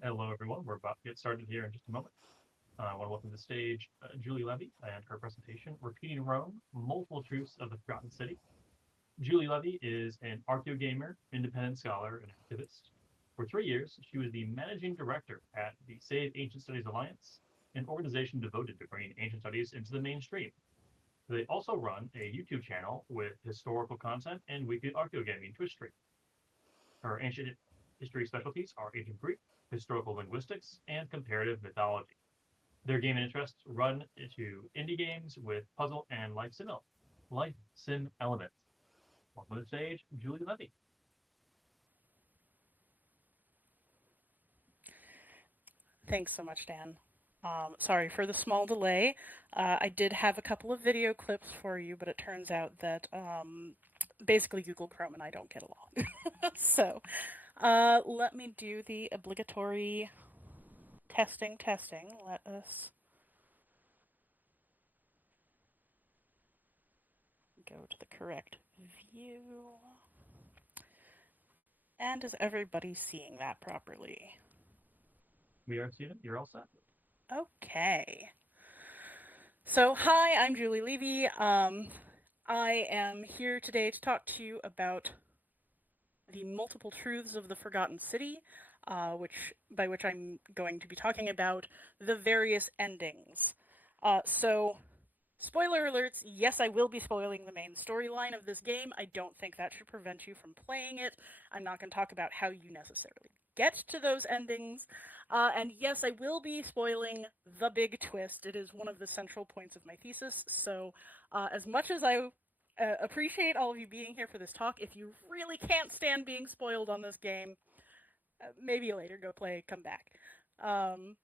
Hello, everyone. We're about to get started here in just a moment. I want to welcome to the stage Julie Levy and her presentation, Repeating Rome, Multiple Truths of the Forgotten City. Julie Levy is an archaeogamer, independent scholar, and activist. For 3 years, she was the managing director at the Save Ancient Studies Alliance, an organization devoted to bringing ancient studies into the mainstream. They also run a YouTube channel with historical content and weekly archaeogaming Twitch stream. Her ancient history specialties are ancient Greek, historical linguistics, and comparative mythology. Their gaming interests run into indie games with puzzle and life sim elements. Welcome to the stage, Julie Levy. Thanks so much, Dan. Sorry for the small delay. I did have a couple of video clips for you, but it turns out that basically Google Chrome and I don't get along. So let me do the obligatory testing. Let us go to the correct view. And is everybody seeing that properly? We are Steven. You're all set. Okay. So, hi, I'm Julie Levy. I am here today to talk to you about the multiple truths of the Forgotten City, by which I'm going to be talking about the various endings. So, spoiler alerts, yes, I will be spoiling the main storyline of this game. I don't think that should prevent you from playing it. I'm not going to talk about how you necessarily get to those endings. And yes, I will be spoiling the big twist. It is one of the central points of my thesis. So, as much as I appreciate all of you being here for this talk, if you really can't stand being spoiled on this game, maybe later go play, come back. Um,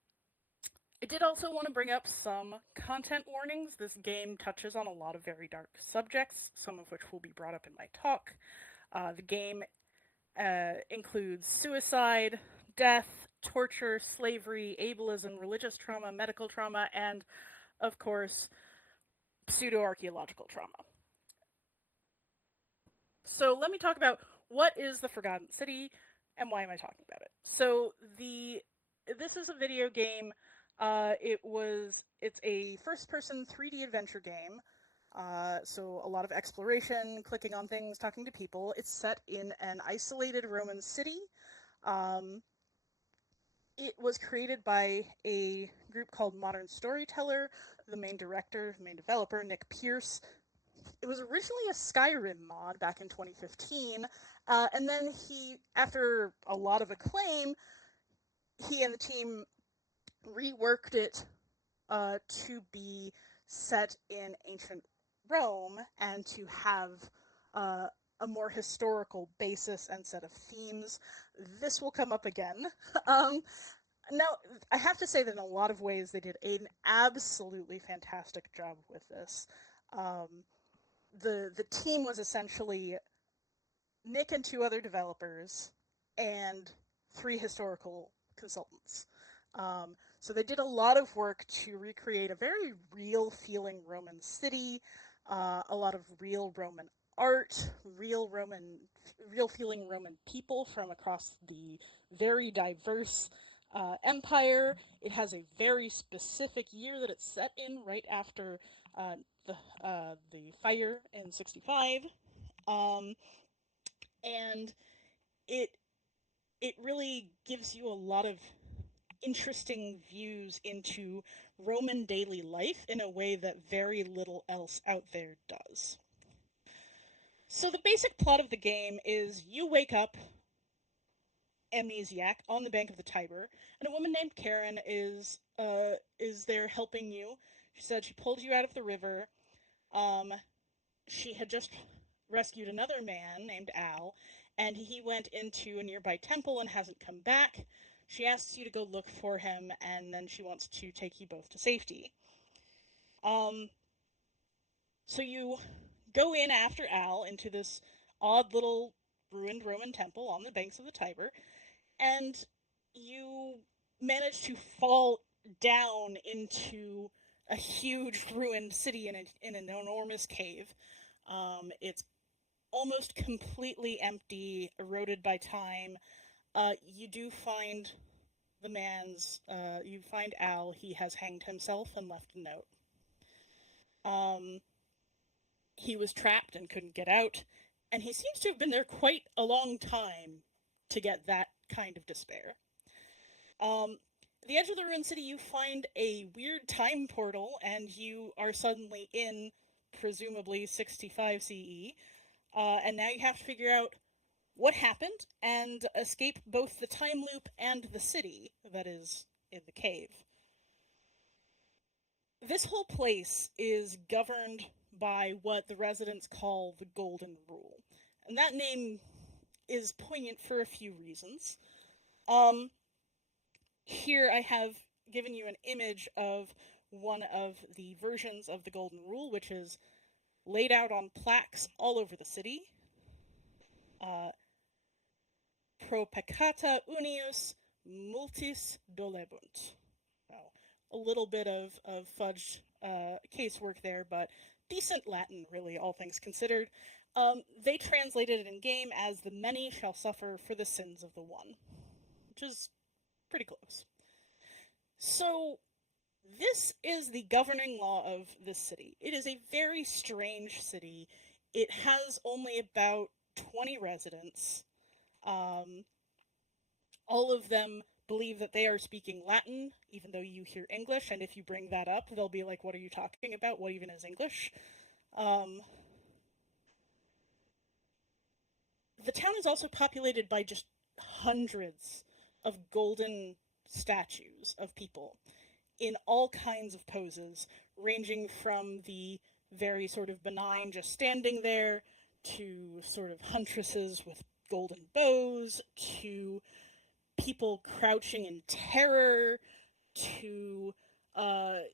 I did also want to bring up some content warnings. This game touches on a lot of very dark subjects, some of which will be brought up in my talk. The game includes suicide, death, torture, slavery, ableism, religious trauma, medical trauma, and, of course, pseudo archaeological trauma. So let me talk about what is the Forgotten City and why am I talking about it. So this is a video game. It's a first-person 3D adventure game. So a lot of exploration, clicking on things, talking to people. It's set in an isolated Roman city. Um, it was created by a group called Modern Storyteller. The main director, the main developer, Nick Pierce. It was originally a Skyrim mod back in 2015, and then after a lot of acclaim, he and the team reworked it to be set in ancient Rome and to have uh, a more historical basis and set of themes. This will come up again. um, Now, I have to say that in a lot of ways they did an absolutely fantastic job with this. Um, the team was essentially Nick and two other developers and three historical consultants. So they did a lot of work to recreate a very real feeling Roman city, a lot of real Roman art, real feeling Roman people from across the very diverse empire. It has a very specific year that it's set in, right after uh, the fire in 65. Um, and it it really gives you a lot of interesting views into Roman daily life in a way that very little else out there does. So the basic plot of the game is you wake up amnesiac on the bank of the Tiber, and a woman named Karen is there helping you. She said she pulled you out of the river. Um, she had just rescued another man named Al, and he went into a nearby temple and hasn't come back. She asks you to go look for him, and then she wants to take you both to safety. Um, so you go in after Al into this odd little ruined Roman temple on the banks of the Tiber, and you manage to fall down into a huge ruined city in an enormous cave. It's almost completely empty, eroded by time. You do find the man's, you find Al, he has hanged himself and left a note. He was trapped and couldn't get out, and he seems to have been there quite a long time to get that kind of despair. At the edge of the ruined city, you find a weird time portal, and you are suddenly in, presumably, 65 CE. And now you have to figure out what happened and escape both the time loop and the city that is in the cave. This whole place is governed by what the residents call the Golden Rule. And that name is poignant for a few reasons. Here I have given you an image of one of the versions of the Golden Rule, which is laid out on plaques all over the city. Pro peccata unius multis dolebunt. Well, a little bit of fudged casework there, but decent Latin, really, all things considered. They translated it in game as the many shall suffer for the sins of the one, which is pretty close. So this is the governing law of this city. It is a very strange city. It has only about 20 residents. All of them believe that they are speaking Latin, even though you hear English, and if you bring that up, they'll be like, what are you talking about? What even is English? The town is also populated by just hundreds of golden statues of people in all kinds of poses, ranging from the very sort of benign, just standing there, to sort of huntresses with golden bows, to people crouching in terror, to a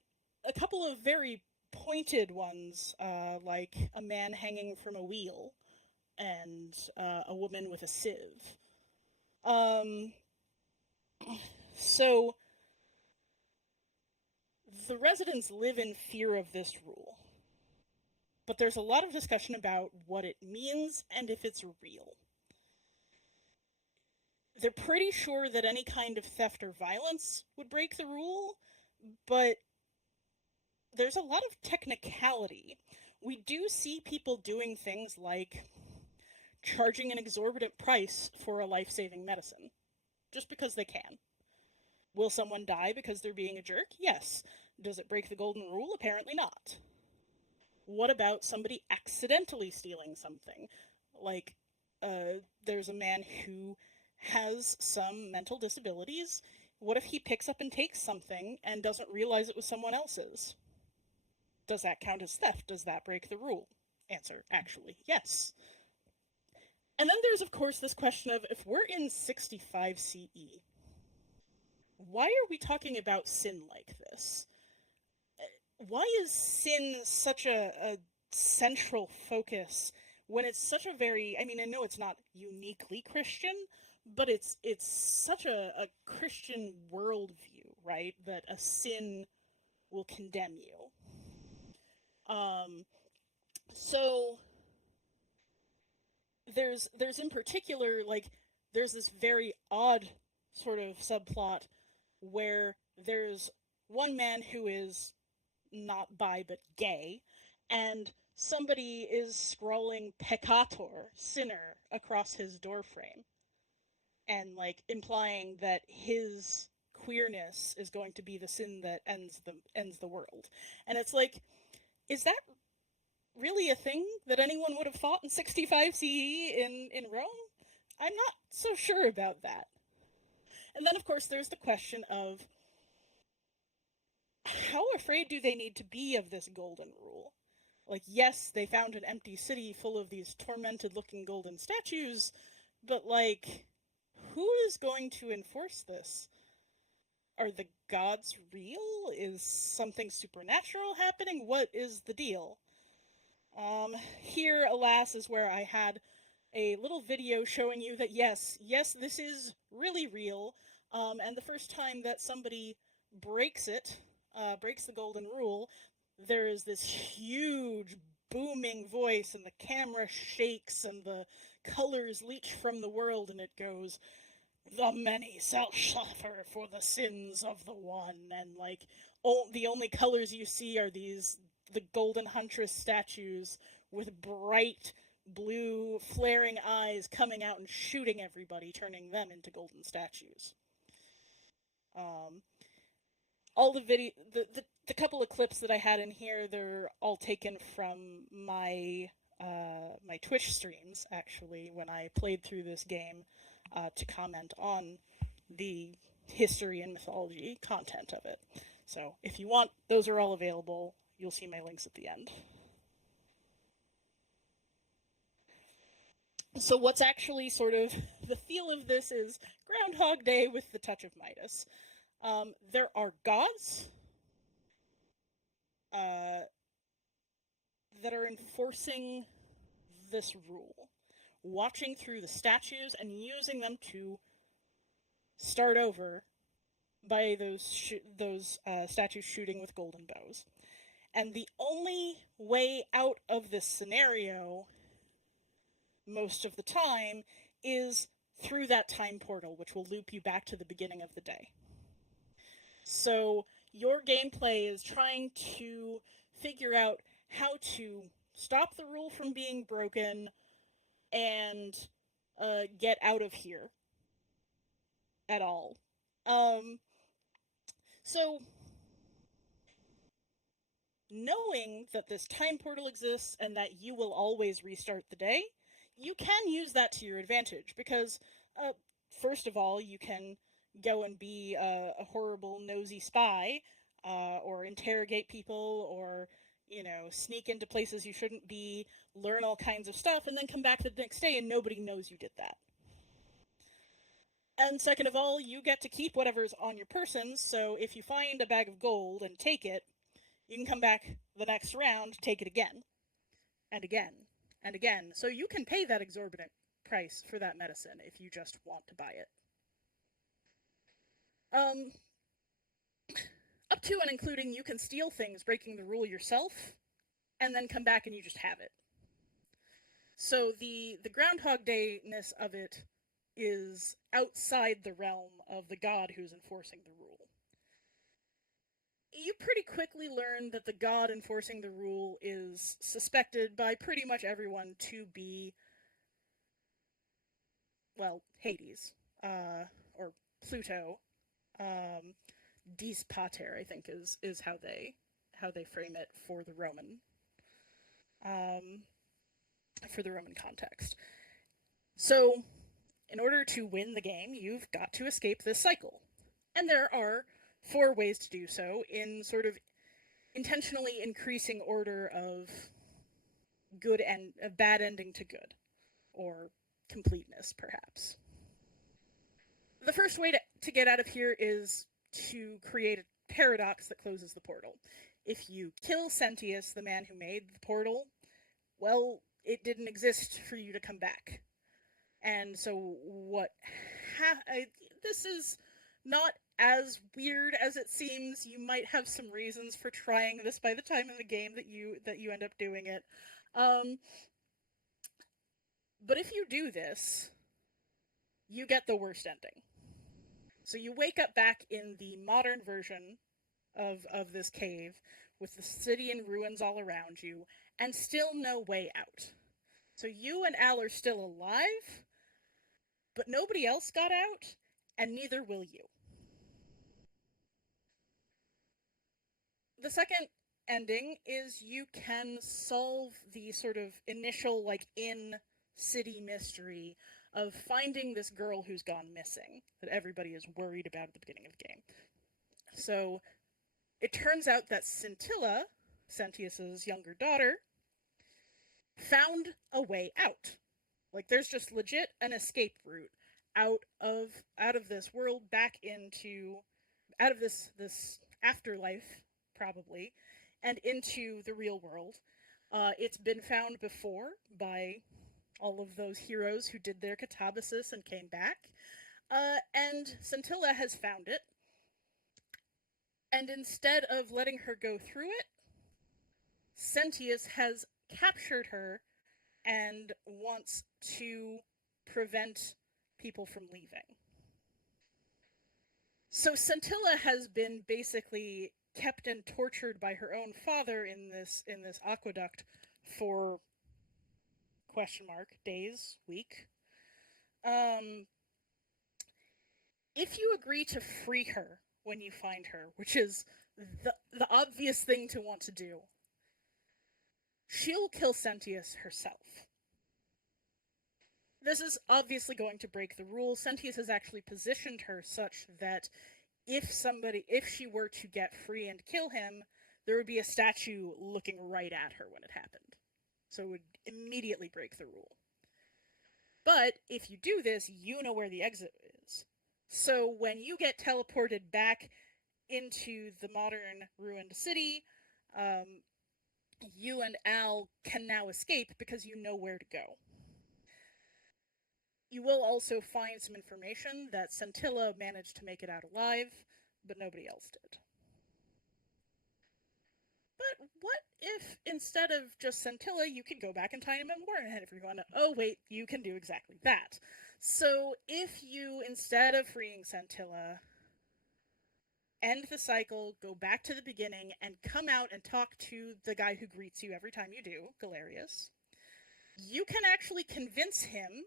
couple of very pointed ones, like a man hanging from a wheel and a woman with a sieve. So the residents live in fear of this rule, but there's a lot of discussion about what it means and if it's real. They're pretty sure that any kind of theft or violence would break the rule, but there's a lot of technicality. We do see people doing things like charging an exorbitant price for a life-saving medicine, just because they can. Will someone die because they're being a jerk? Yes. Does it break the golden rule? Apparently not. What about somebody accidentally stealing something? Like, there's a man who has some mental disabilities. What if he picks up and takes something and doesn't realize it was someone else's? Does that count as theft? Does that break the rule? Answer, actually, yes. And then there's, of course, this question of, if we're in 65 CE, why are we talking about sin like this? Why is sin such a central focus when it's such a very, I mean, I know it's not uniquely Christian, but it's such a Christian worldview, right? That a sin will condemn you. So there's in particular, like, there's this very odd sort of subplot where there's one man who is not bi but gay, and somebody is scrawling peccator, sinner, across his doorframe, and like implying that his queerness is going to be the sin that ends the world. And it's like, is that really a thing that anyone would have thought in 65 CE in Rome? I'm not so sure about that. And then, of course, there's the question of, how afraid do they need to be of this golden rule? Like, yes, they found an empty city full of these tormented-looking golden statues, but, like, who is going to enforce this? Are the gods real? Is something supernatural happening? What is the deal? Here, alas, is where I had a little video showing you that yes, this is really real, and the first time that somebody breaks it, breaks the golden rule, there is this huge booming voice, and the camera shakes, and the colors leach from the world, and it goes, The many shall suffer for the sins of the one, and like the only colors you see are the golden huntress statues with bright blue flaring eyes coming out and shooting everybody, turning them into golden statues. Um, all the couple of clips that I had in here, they're all taken from my Twitch streams, actually, when I played through this game to comment on the history and mythology content of it. So if you want, those are all available. You'll see my links at the end. So what's actually sort of the feel of this is Groundhog Day with the touch of Midas. There are gods uh, that are enforcing this rule, watching through the statues and using them to start over by those statues shooting with golden bows. And the only way out of this scenario, most of the time, is through that time portal, which will loop you back to the beginning of the day. So your gameplay is trying to figure out how to stop the rule from being broken and get out of here at all. So knowing that this time portal exists and that you will always restart the day, you can use that to your advantage because, first of all, you can go and be a horrible, nosy spy, or interrogate people, or sneak into places you shouldn't be, learn all kinds of stuff, and then come back the next day and nobody knows you did that. And second of all, you get to keep whatever's on your person, so if you find a bag of gold and take it, you can come back the next round, take it again, and again, and again. So you can pay that exorbitant price for that medicine if you just want to buy it. Up to and including you can steal things, breaking the rule yourself, and then come back and you just have it. So the Groundhog Day-ness of it is outside the realm of the god who's enforcing the rule. You pretty quickly learn that the god enforcing the rule is suspected by pretty much everyone to be, well, Hades, or Pluto. Dies Pater, I think, is how they frame it for the Roman context. So, in order to win the game, you've got to escape this cycle, and there are 4 ways to do so in sort of intentionally increasing order of good and a bad ending to good, or completeness, perhaps. The first way to get out of here is to create a paradox that closes the portal. If you kill Sentius, the man who made the portal, well, it didn't exist for you to come back. And so this is not as weird as it seems. You might have some reasons for trying this by the time in the game that you end up doing it. But if you do this, you get the worst ending. So you wake up back in the modern version of this cave with the city in ruins all around you and still no way out. So you and Al are still alive, but nobody else got out, and neither will you. The second ending is you can solve the sort of initial, like, in-city mystery of finding this girl who's gone missing, that everybody is worried about at the beginning of the game. So, it turns out that Scintilla, Sentius's younger daughter, found a way out. Like, there's just legit an escape route out of this world back into, out of this afterlife, probably, and into the real world. It's been found before by all of those heroes who did their catabasis and came back. And Scintilla has found it. And instead of letting her go through it, Sentius has captured her and wants to prevent people from leaving. So Scintilla has been basically kept and tortured by her own father in this aqueduct for days, week. If you agree to free her when you find her, which is the obvious thing to want to do, she'll kill Sentius herself. This is obviously going to break the rules. Sentius has actually positioned her such that if she were to get free and kill him, there would be a statue looking right at her when it happened. So it would immediately break the rule. But if you do this, you know where the exit is. So when you get teleported back into the modern ruined city, you and Al can now escape because you know where to go. You will also find some information that Scintilla managed to make it out alive, but nobody else did. But what if instead of just Scintilla, you could go back in time and warn everyone? Oh wait, you can do exactly that. So if you, instead of freeing Scintilla, end the cycle, go back to the beginning, and come out and talk to the guy who greets you every time you do, Galerius, you can actually convince him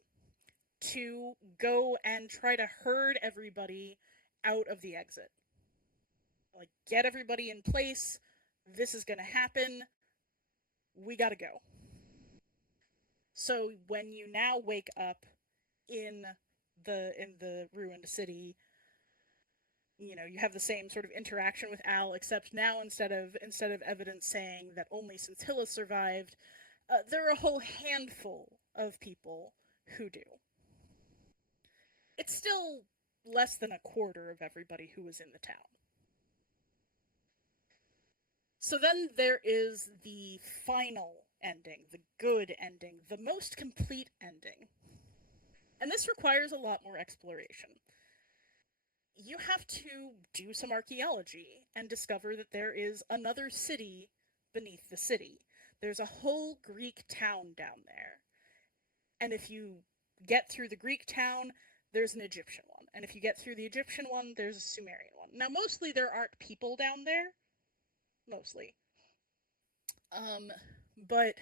to go and try to herd everybody out of the exit. Like, get everybody in place. This is going to happen. We got to go. So when you now wake up in the ruined city, you know, you have the same sort of interaction with Al, except now instead of evidence saying that only Scintilla survived, there are a whole handful of people who do. It's still less than a quarter of everybody who was in the town. So then there is the final ending, the good ending, the most complete ending. And this requires a lot more exploration. You have to do some archaeology and discover that there is another city beneath the city. There's a whole Greek town down there. And if you get through the Greek town, there's an Egyptian one. And if you get through the Egyptian one, there's a Sumerian one. Now, mostly there aren't people down there. Mostly. But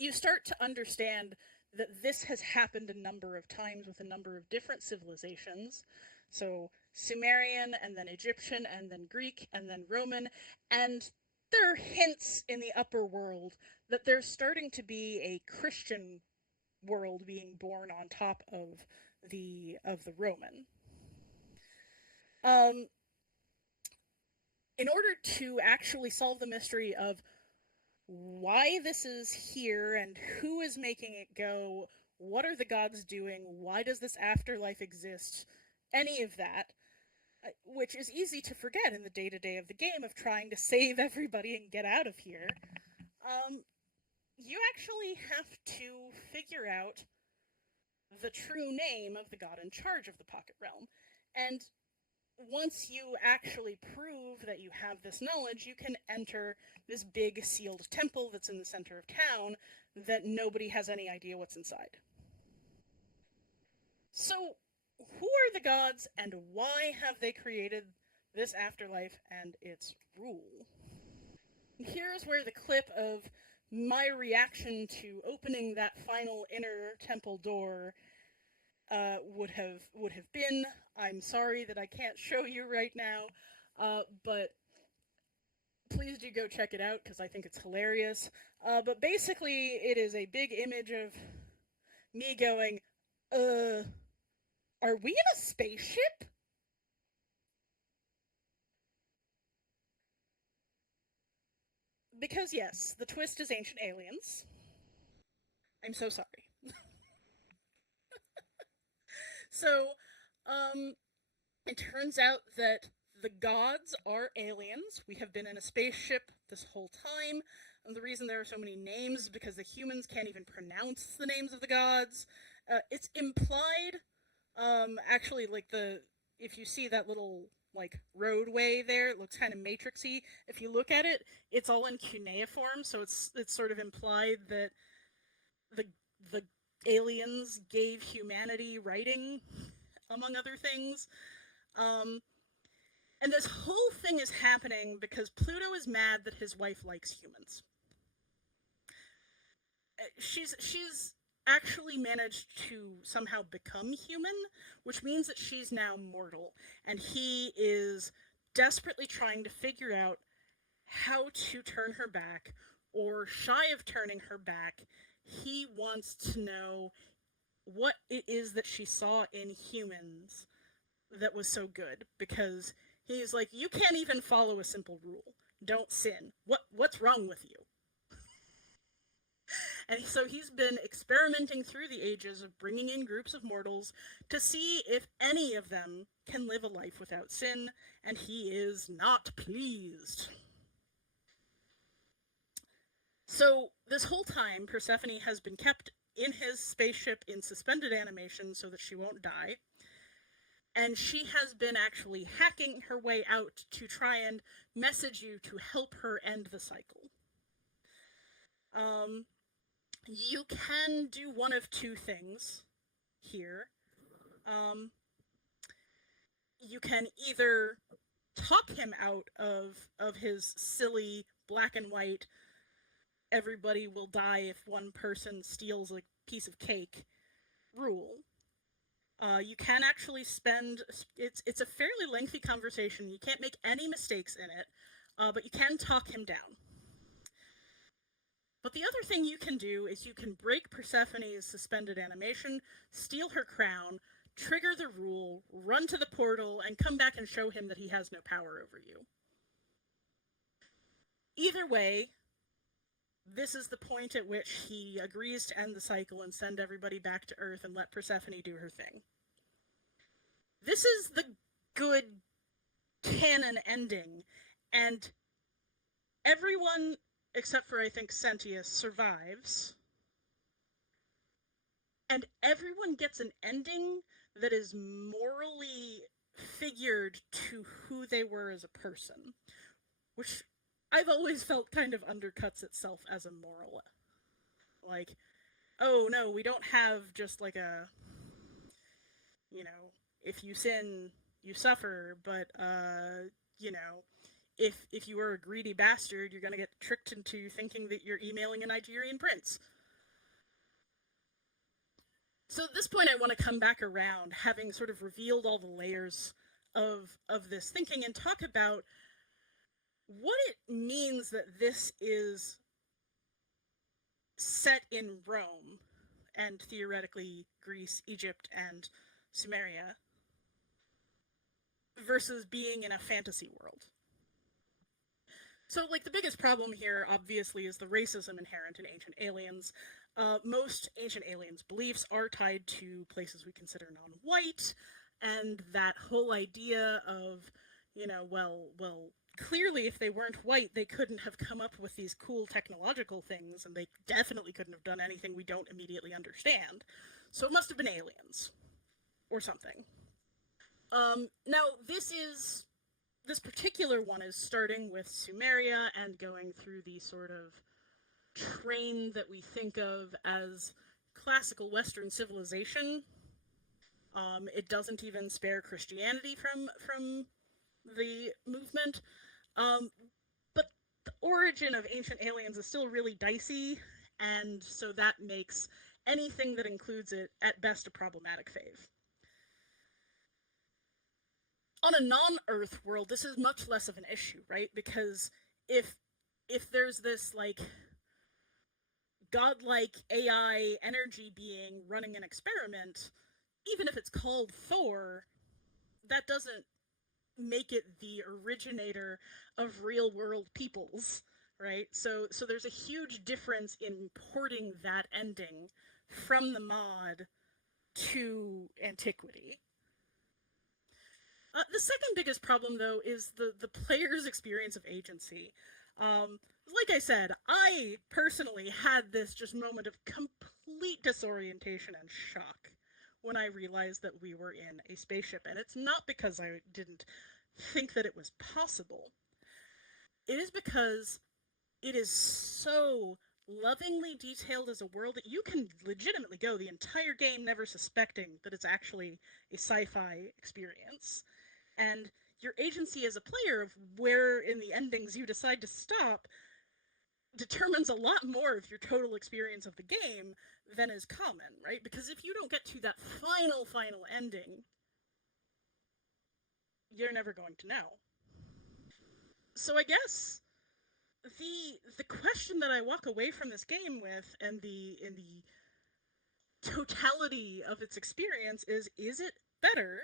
you start to understand that this has happened a number of times with a number of different civilizations. So Sumerian, and then Egyptian, and then Greek, and then Roman. And there are hints in the upper world that there's starting to be a Christian world being born on top of the Roman. In order to actually solve the mystery of why this is here and who is making it go, what are the gods doing, why does this afterlife exist, any of that, which is easy to forget in the day-to-day of the game of trying to save everybody and get out of here, you actually have to figure out the true name of the god in charge of the Pocket Realm. And once you actually prove that you have this knowledge, you can enter this big sealed temple that's in the center of town that nobody has any idea what's inside. So, who are the gods and why have they created this afterlife and its rule? Here's where the clip of my reaction to opening that final inner temple door would have been. I'm sorry that I can't show you right now, but please do go check it out because I think it's hilarious. But basically, it is a big image of me going, are we in a spaceship? Because yes, the twist is ancient aliens. I'm so sorry. So, it turns out that the gods are aliens. We have been in a spaceship this whole time. And the reason there are so many names is because the humans can't even pronounce the names of the gods. It's implied, actually, like if you see that little, like, roadway there, it looks kind of matrixy. If you look at it, it's all in cuneiform, so it's sort of implied that the aliens gave humanity writing, among other things. And this whole thing is happening because Pluto is mad that his wife likes humans. She's actually managed to somehow become human, which means that she's now mortal, and he is desperately trying to figure out how to turn her back, or shy of turning her back. He wants to know what it is that she saw in humans that was so good, because he's like, you can't even follow a simple rule. Don't sin. What's wrong with you? And so he's been experimenting through the ages of bringing in groups of mortals to see if any of them can live a life without sin, and he is not pleased. So this whole time, Persephone has been kept in his spaceship in suspended animation so that she won't die. And she has been actually hacking her way out to try and message you to help her end the cycle. You can do one of two things here. You can either talk him out of his silly black and white, everybody will die if one person steals a piece of cake rule. You can actually spend, it's a fairly lengthy conversation. You can't make any mistakes in it, but you can talk him down. But the other thing you can do is you can break Persephone's suspended animation, steal her crown, trigger the rule, run to the portal, and come back and show him that he has no power over you. Either way, this is the point at which he agrees to end the cycle and send everybody back to Earth and let Persephone do her thing. This is the good canon ending, and everyone, except for, I think, Centius, survives. And everyone gets an ending that is morally figured to who they were as a person, which I've always felt kind of undercuts itself as a moral. Like, oh no, we don't have just like a, you know, if you sin, you suffer, but, you know, if you are a greedy bastard, you're going to get tricked into thinking that you're emailing a Nigerian prince. So at this point, I want to come back around, having sort of revealed all the layers of this thinking, and talk about what it means that this is set in Rome, and theoretically Greece, Egypt, and Sumeria, versus being in a fantasy world. So, like, the biggest problem here, obviously, is the racism inherent in Ancient Aliens. Most Ancient Aliens beliefs are tied to places we consider non-white, and that whole idea of, you know, well, clearly if they weren't white, they couldn't have come up with these cool technological things, and they definitely couldn't have done anything we don't immediately understand. So it must have been aliens, or something. Now, this particular one is starting with Sumeria and going through the sort of train that we think of as classical Western civilization. It doesn't even spare Christianity from the movement. But the origin of Ancient Aliens is still really dicey, and so that makes anything that includes it at best a problematic fave. On a non-Earth world, this is much less of an issue, right? Because if there's this, like, godlike AI energy being running an experiment, even if it's called Thor, that doesn't make it the originator of real-world peoples, right? So there's a huge difference in porting that ending from the mod to antiquity. The second biggest problem, though, is the player's experience of agency. Like I said, I personally had this just moment of complete disorientation and shock when I realized that we were in a spaceship. And it's not because I didn't think that it was possible. It is because it is so lovingly detailed as a world that you can legitimately go the entire game never suspecting that it's actually a sci-fi experience. And your agency as a player of where in the endings you decide to stop determines a lot more of your total experience of the game than is common, right? Because if you don't get to that final ending, you're never going to know. So I guess the question that I walk away from this game with, and the totality of its experience, is it better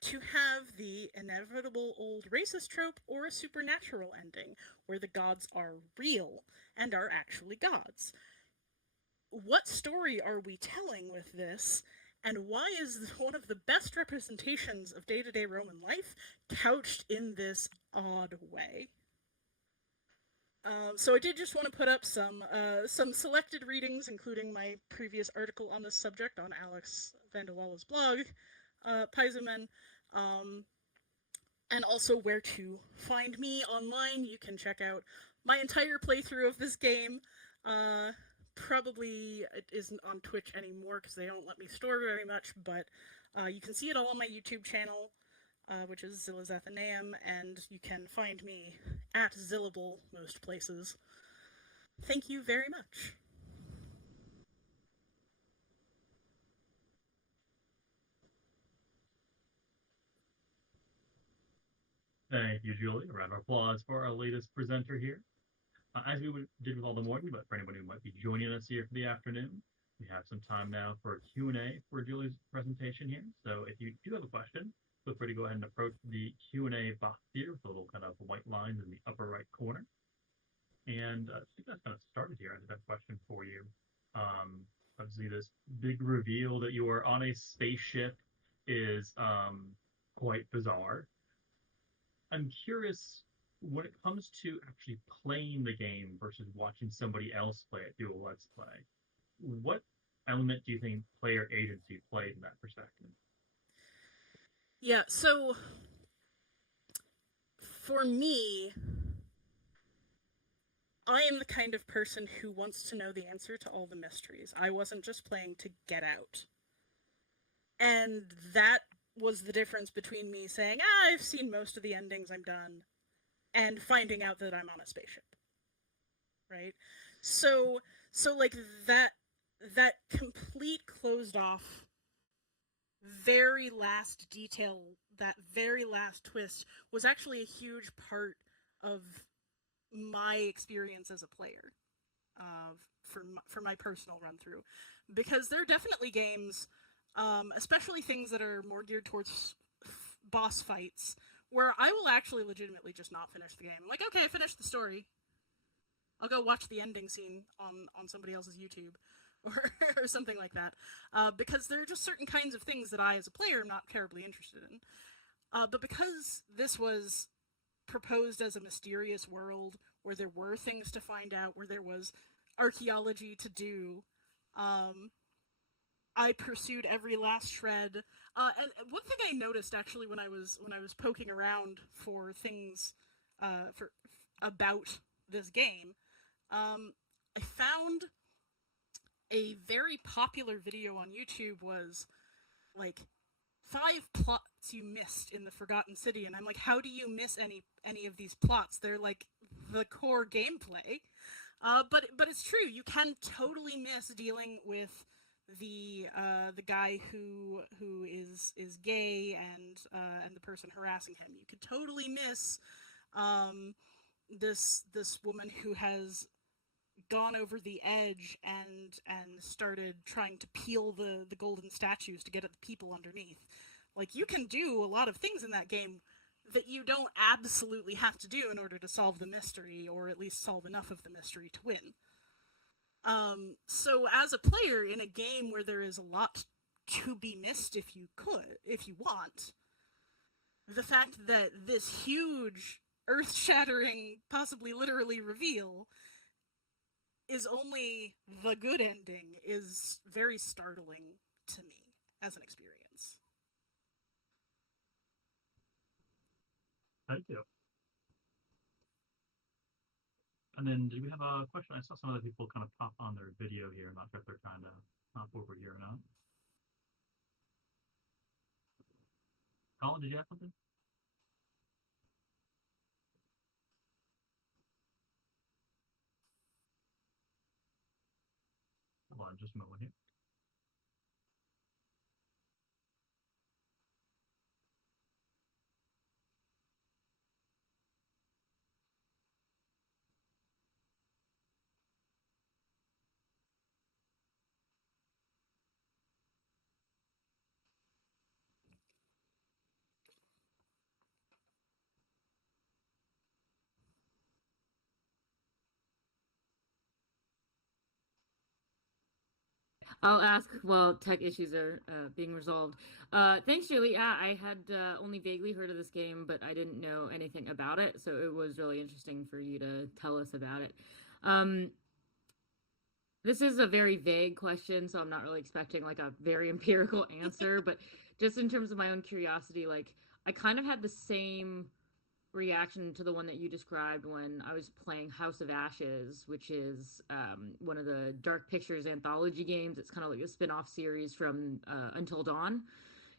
to have the inevitable old racist trope or a supernatural ending where the gods are real and are actually gods? What story are we telling with this? And why is one of the best representations of day-to-day Roman life couched in this odd way? So I did just want to put up some selected readings, including my previous article on this subject on Alex Vandewalla's blog, Paizomen, and also where to find me online. You can check out my entire playthrough of this game. Probably it isn't on Twitch anymore because they don't let me store very much, but you can see it all on my YouTube channel, which is Zilla's Athenaeum, and you can find me at Zillable most places. Thank you very much. Thank you, Julie. A round of applause for our latest presenter here. As we did with all the morning, but for anybody who might be joining us here for the afternoon, we have some time now for a Q&A for Julie's presentation here. So if you do have a question, feel free to go ahead and approach the Q&A box here with the little kind of white lines in the upper right corner. And I think that's kind of started here. I have a question for you. Obviously, this big reveal that you are on a spaceship is quite bizarre. I'm curious, when it comes to actually playing the game versus watching somebody else play it, do a let's play, what element do you think player agency played in that perspective? Yeah, so for me, I am the kind of person who wants to know the answer to all the mysteries. I wasn't just playing to get out. And that was the difference between me saying, I've seen most of the endings, I'm done, and finding out that I'm on a spaceship. Right? So like that complete closed off very last detail, that very last twist was actually a huge part of my experience as a player, for my personal run through, because there are definitely games, especially things that are more geared towards boss fights, where I will actually legitimately just not finish the game. Like, okay, I finished the story. I'll go watch the ending scene on somebody else's YouTube, or something like that, because there are just certain kinds of things that I, as a player, am not terribly interested in. But because this was proposed as a mysterious world where there were things to find out, where there was archaeology to do, I pursued every last shred. And one thing I noticed actually when I was poking around for things for about this game, I found a very popular video on YouTube was like 5 plots you missed in the Forgotten City, and I'm like, how do you miss any of these plots? They're like the core gameplay. But it's true. You can totally miss dealing with the guy who is gay and the person harassing him. You could totally miss this woman who has gone over the edge and started trying to peel the golden statues to get at the people underneath. Like, you can do a lot of things in that game that you don't absolutely have to do in order to solve the mystery, or at least solve enough of the mystery to win. So as a player in a game where there is a lot to be missed, if you want, the fact that this huge, earth-shattering, possibly literally reveal is only the good ending is very startling to me as an experience. Thank you. And then did we have a question? I saw some other people kind of pop on their video here. I'm not sure if they're trying to hop over here or not. Colin, did you have something? on just a moment here. I'll ask while tech issues are being resolved. Thanks, Julie. Yeah, I had only vaguely heard of this game, but I didn't know anything about it, so it was really interesting for you to tell us about it. Um, this is a very vague question, so I'm not really expecting like a very empirical answer, but just in terms of my own curiosity, like I kind of had the same reaction to the one that you described when I was playing House of Ashes, which is one of the Dark Pictures anthology games. It's kind of like a spin-off series from Until Dawn.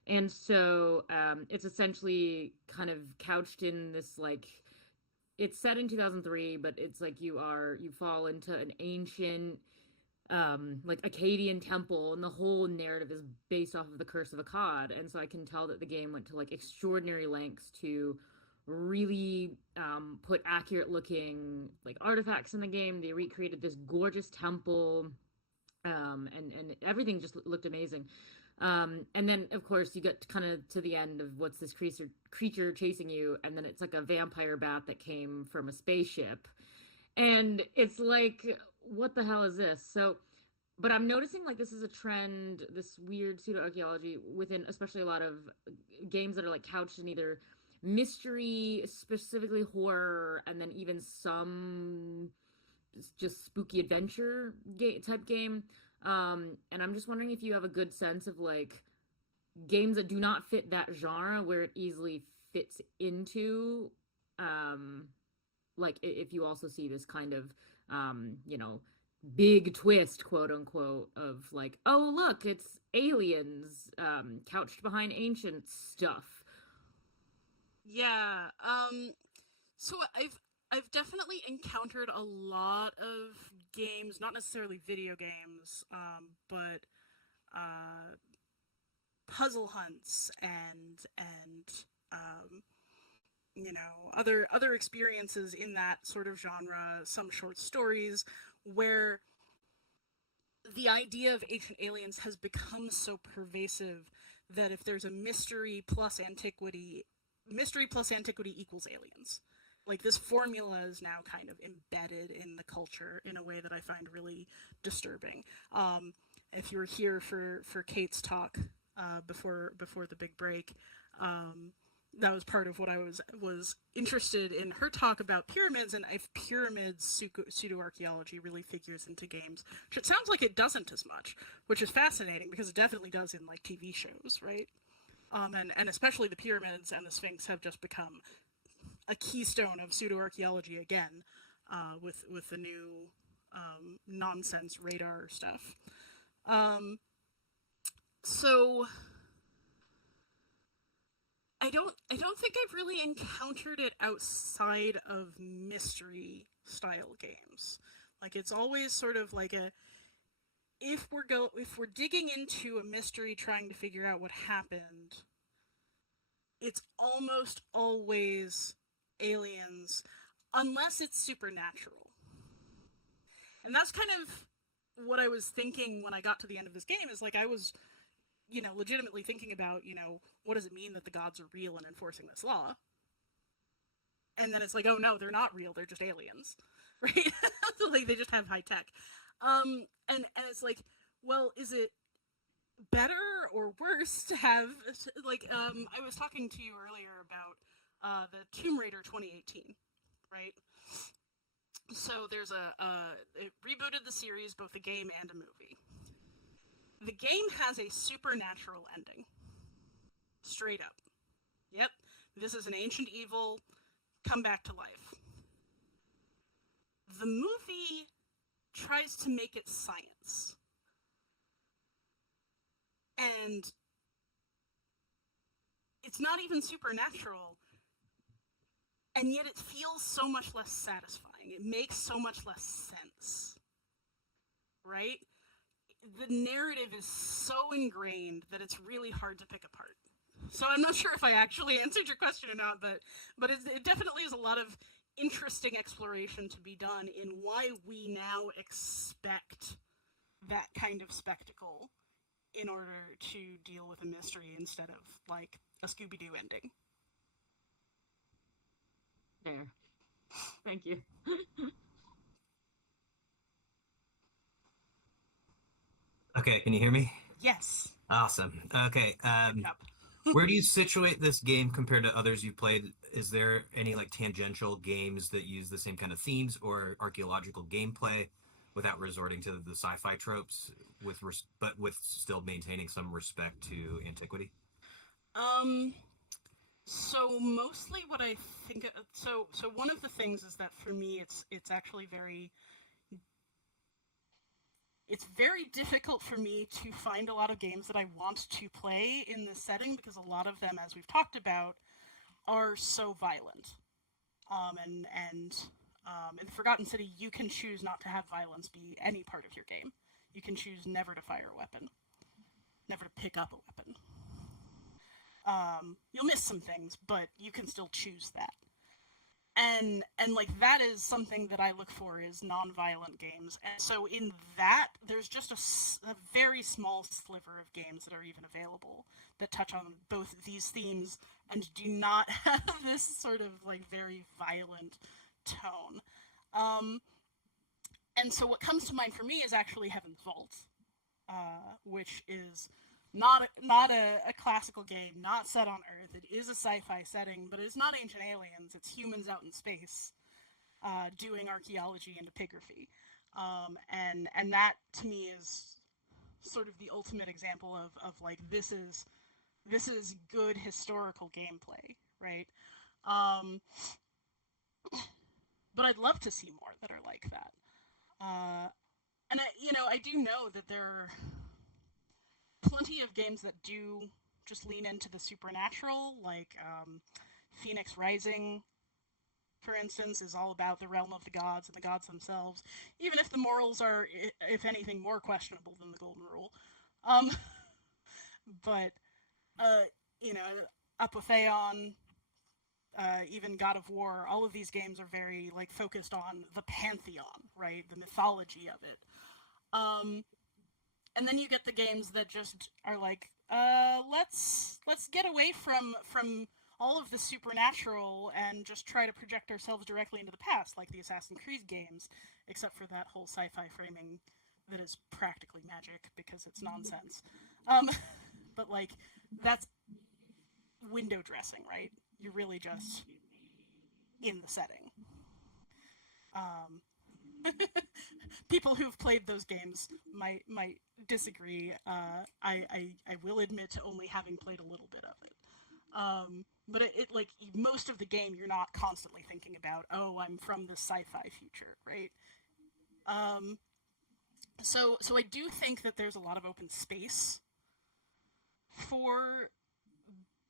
And so it's essentially kind of couched in this like it's set in 2003, but it's like you fall into an ancient like Akkadian temple, and the whole narrative is based off of the Curse of Akkad. And so I can tell that the game went to like extraordinary lengths to really put accurate looking like artifacts in the game. They recreated this gorgeous temple, and everything just looked amazing. And then of course you get kind of to the end of what's this creature chasing you, and then it's like a vampire bat that came from a spaceship, and it's like, what the hell is this? So, but I'm noticing like this is a trend, this weird pseudo archaeology within, especially a lot of games that are like couched in either mystery, specifically horror, and then even some just spooky adventure type game. And I'm just wondering if you have a good sense of like games that do not fit that genre where it easily fits into. Like if you also see this kind of big twist, quote unquote, of like, oh look, it's aliens couched behind ancient stuff. Yeah. So I've definitely encountered a lot of games, not necessarily video games, but puzzle hunts and other experiences in that sort of genre, some short stories where the idea of ancient aliens has become so pervasive that if there's a mystery plus antiquity equals aliens. Like this formula is now kind of embedded in the culture in a way that I find really disturbing. If you were here for Kate's talk before the big break, that was part of what I was interested in her talk about pyramids, and if pyramids pseudo archaeology really figures into games, which it sounds like it doesn't as much, which is fascinating because it definitely does in like TV shows, right? And especially the pyramids and the Sphinx have just become a keystone of pseudo archaeology again, with the new nonsense radar stuff. So I don't think I've really encountered it outside of mystery style games. Like it's always sort of like if we're digging into a mystery trying to figure out what happened, it's almost always aliens unless it's supernatural. And that's kind of what I was thinking when I got to the end of this game, is like I was legitimately thinking about, what does it mean that the gods are real and enforcing this law? And then it's like, oh no, they're not real, they're just aliens, right? So like they just have high tech. And it's like, well, is it better or worse to have like I was talking to you earlier about the Tomb Raider 2018, right? So there's it rebooted the series, both the game and a movie. The game has a supernatural ending. Straight up. Yep. This is an ancient evil come back to life. The movie tries to make it science. And it's not even supernatural. And yet it feels so much less satisfying. It makes so much less sense. Right? the narrative is so ingrained that it's really hard to pick apart. So I'm not sure if I actually answered your question or not, but it definitely is a lot of interesting exploration to be done in why we now expect that kind of spectacle in order to deal with a mystery instead of like a Scooby-Doo ending. There. Thank you. Okay, can you hear me? Yes. Awesome. Okay, where do you situate this game compared to others you've played? Is there any like tangential games that use the same kind of themes or archaeological gameplay without resorting to the sci-fi tropes, but with still maintaining some respect to antiquity? So mostly what I think, so one of the things is that for me it's actually it's very difficult for me to find a lot of games that I want to play in this setting because a lot of them, as we've talked about, are so violent. And in the Forgotten City, you can choose not to have violence be any part of your game. You can choose never to fire a weapon, never to pick up a weapon. You'll miss some things, but you can still choose that. And like that is something that I look for is non-violent games. And so in that, there's just a very small sliver of games that are even available that touch on both these themes and do not have this sort of like very violent tone. And so what comes to mind for me is actually Heaven's Vault, which is not a classical game, not set on Earth. It is a sci-fi setting, but it's not ancient aliens. It's humans out in space doing archaeology and epigraphy. And that, to me, is sort of the ultimate example of like, this is good historical gameplay, right? But I'd love to see more that are like that. And I do know that there are plenty of games that do just lean into the supernatural, like Phoenix Rising, for instance, is all about the realm of the gods and the gods themselves, even if the morals are, if anything, more questionable than the Golden Rule. But, Apotheon, even God of War, all of these games are very like focused on the pantheon, right? The mythology of it. And then you get the games that just are like, let's get away from all of the supernatural and just try to project ourselves directly into the past, like the Assassin's Creed games, except for that whole sci-fi framing that is practically magic because it's nonsense. But like, that's window dressing, right? You're really just in the setting. People who've played those games might disagree. I will admit to only having played a little bit of it. But it like most of the game, you're not constantly thinking about, oh, I'm from the sci-fi future, right? So I do think that there's a lot of open space for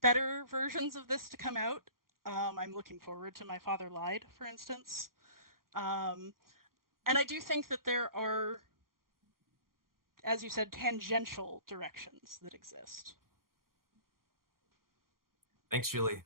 better versions of this to come out. I'm looking forward to My Father Lied, for instance. And I do think that there are, as you said, tangential directions that exist. Thanks, Julie.